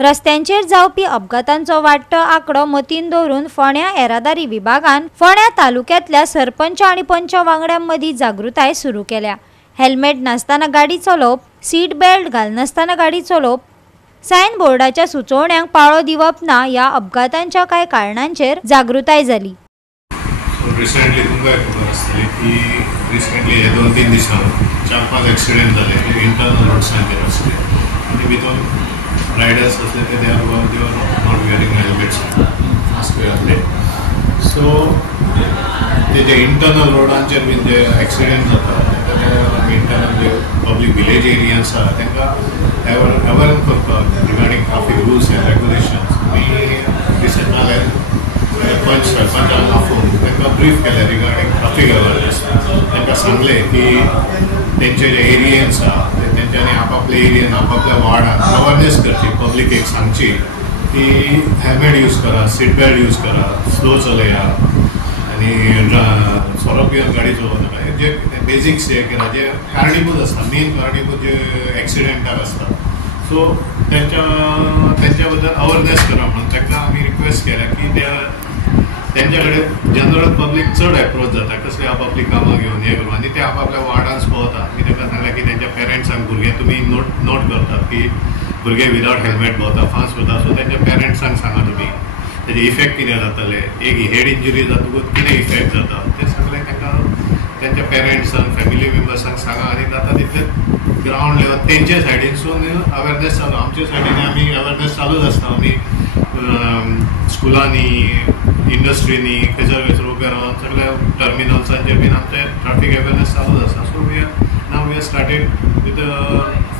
रस्त्यांचेर जावपी अपघातांचो वाडटो आंकडो मतीन दवरून फोंड्या येरादारी विभागान फोंड्या तालुक्यांतल्या सरपंच आनी पंच वांगड्यां मदीं जागृताय सुरू केल्या। हेल्मेट नासतना गाडी चलोवप, सीट बेल्ट घालनासतना गाडी चलोवप, सायन बोर्डाच्या सुचोवण्यांक पाळो दिवप ना ह्या अपघातांच्या कांय कारणांचेर जागृताय जाली। रिसेंटली तुमकां खबर आसतली की रिसेंटली हे 2-3 दिसांनी 4-5 एक्सिडेंट जाले इंटरनल रोड्सांचेर आसले आनी भितर रायडर्स असले ते are not wearing helmets mask घातले। सो ते इंटरनल रोडांचेर बीन जे एक्सिडेंट जाता इंटरनल जे पब्लीक विलेज एरियाज आसा तांकां अवेअर करपाक regarding traffic rules and regulations recent सरपंचान आफून तांकां ब्रीफ केलें रिगार्डींग ट्राफीक अवेअरनेस। तांकां सांगलें की तेंचे जे एरियन्स आसा तेंच्यांनी आपआपल्या एरियन आपआपल्या वार्डान अवेअरनेस करची, पब्लीकेक सांगची की हेल्मेट यूज करा, सीट बेल्ट यूज करा, स्लो चलया आनी सोरो पिवन गाडी चलोवं नाका। जे बेजिक्स जे कारणीभूत आसता, मेन कारणीभूत जे एक्सिडेंटाक आसता, सो तेंच्या बद्दल अवेअरनेस करा म्हणून तांकां आमी रिक्वेस्ट केल्या की तेंच्या कडेन जनरल पब्लीक चड एप्रोच जाता, कसली आपआपली कामां घेवन हे करून आनी ते आपआपल्या वार्डांस भोंवता। मी तांकां सांगलें की तेंच्या पेरंट्सांक भुरगे तुमी नोट करतात की भुरगे विदावट हेल्मेट भोंवता, फास्ट वता, सो तेंच्या पेरंट्सांक सांगा तुमी तेजे इफेक्ट कितें जातले, एक हेड इंजुरी जातकूच कितें इफेक्ट जाता तें सगळें तांकां तेंच्या पेरंट्सांक फॅमिली मेंबर्सांक सांगा आनी जाता तितलें ग्रावंड लेवल तेंचे सायडीनसून अवेअरनेस चालू, आमचे सायडीन आमी अवेअरनेस चालूच आसता। आमी स्कुलांनी, इंडस्ट्रीनी खंयसर उबे रावन सगळ्या टर्मिनल्सांचेर बीन आमचे ट्राफीक अवेअरनेस चालूच आसता। So we are started with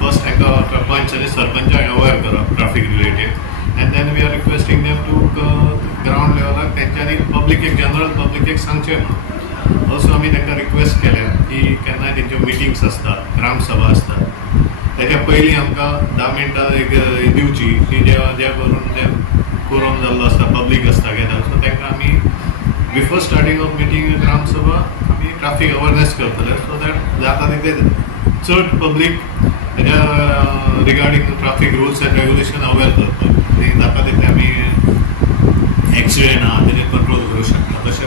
first तांकां पंच आनी सरपंचाक अवेअर करप traffic related and then we are requesting them to ground लेवलाक तेंच्यांनी पब्लीकेक जनरल पब्लीकेक सांगचें म्हणून। ऑल्सो आमी तांकां रिक्वेस्ट केल्या की केन्नाय तेंच्यो मिटिंग्स आसतात, ग्रामसभा आसतात, तेच्या पयलीं आमकां 10 मिनटां एक दिवची की जे करून जे कोरोन जाल्लो आसता, पब्लीक आसता गेदार, सो तांकां आमी बिफोर स्टार्टींग ऑफ मिटींग ग्रामसभा आमी ट्राफीक अवेअरनेस करतले, सो दॅट जाता तितले चड पब्लीक तेज्या regarding traffic rules end regulation aware करतात आनी जाता तितले आमी एक्सिडेंट आहा तेजे कंट्रोल करूं शकता, तशें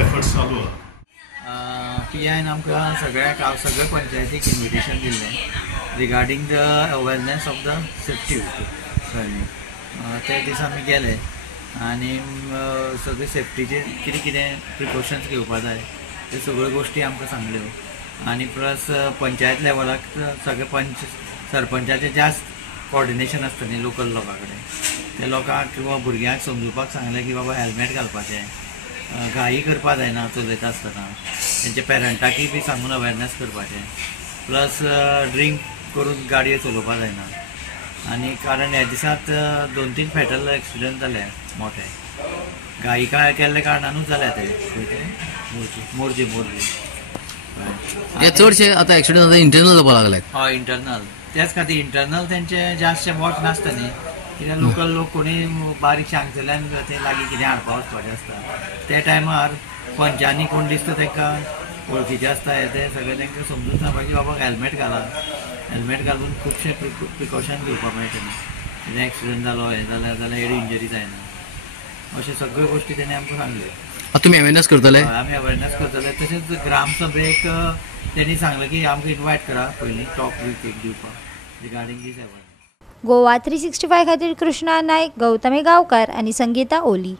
एफर्ट्स चालू आहा। PIन आमकां सगळ्या पंचायतीक इन्विटेशन दिल्लें regarding the awareness of the safety कळ्ळें। ते दीस आमी गेले आनी सगळे सेफ्टीचे कितें कितें प्रिकॉशन्स घेवपा जाय ते सगळ्यो गोश्टी आमकां सांगल्यो आनी प्लस पंचायत लेवलाक सगळे सरपंचाचें जास्त कॉर्डिनेशन आसता न्ही लोकल लोकां कडेन, ते लोकांक किंवा भुरग्यांक समजुपाक सांगलें की बाबा हेल्मेट घालपाचें, घाई करपा जायना चलयता आसतना, तेंच्या पेरंटाकय बी सांगून अवेअरनेस करपाचें, प्लस ड्रिंक करून गाडयो चलोवपा जायना। आनी कारण ह्या दिसांत 2-3 फॅटल एक्सिडेंट जाले मोठे, घाई केल्ल्या कारणानूच जाल्या ते मोरजे चडशे आतां एक्सिडेंट जाता इंटरनल जावपाक लागल्यात। हय इंटरनल, त्याच खातीर इंटरनल तेंचे जास्तशे वॉच नासता न्ही, कित्याक लोकल लोक कोणी बारीकशे हांगसरल्यान ते लागीं कितें हाडपा वचपाचें आसता, ते टायमार पंचांनी कोण दिसता तांकां वळखीचे आसता ते सगळे तांकां समजून सांगपाचें बाबा हेल्मेट घाला, हेल्मेट घालून खुबशे प्रिकॉशन घेवपा मेळटा न्ही, कितें एक्सिडेंट जालो हें जाल्यार हेड इंजरी जायना, अशें सगळ्यो गोश्टी तेणी आमकां सांगल्यो। तुमी अवेअरनेस करतले? आमी अवेअरनेस करतले, तशेंच ग्रामसभेक तेणी सांगलें की आमकां इनवायट करा पयलीं टॉक दिवपाक रिगार्डींग दीस अवेअरनेस। गोवा 365 खातीर कृष्णा नायक, गौतमी गांवकार आनी संगीता ओली।